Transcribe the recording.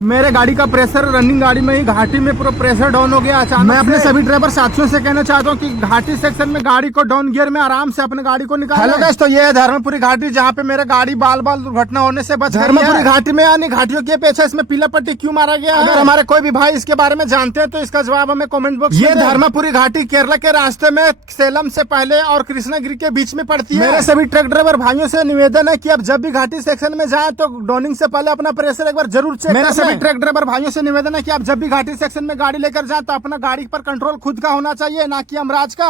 मेरे गाड़ी का प्रेशर रनिंग गाड़ी में ही घाटी में पूरा प्रेशर डाउन हो गया अचानक। मैं अपने सभी ड्राइवर साथियों से कहना चाहता हूँ कि घाटी सेक्शन में गाड़ी को डाउन गियर में आराम से अपने गाड़ी को निकाल। हेलो गाइस, तो ये है धर्मपुरी घाटी जहाँ पे मेरे गाड़ी बाल बाल दुर्घटना होने से बच। धर्मपुरी घाटी में यानी घाटियों के पीछे इसमें पीला पट्टी क्यों मारा गया? अगर हमारे कोई भी भाई इसके बारे में जानते हैं तो इसका जवाब हमें कमेंट बॉक्स में। ये धर्मपुरी घाटी केरला के रास्ते में सेलम से पहले और कृष्णागिरी के बीच में पड़ती है। मेरे सभी ट्रक ड्राइवर भाइयों से निवेदन है कि अब जब भी घाटी सेक्शन में जाए तो डाउनिंग से पहले अपना प्रेशर एक बार जरूर चेक। मेरे सभी ट्रक ड्राइवर भाइयों से निवेदन है कि आप जब भी घाटी सेक्शन में गाड़ी लेकर जाएं तो अपना गाड़ी पर कंट्रोल खुद का होना चाहिए, ना कि अमराज का।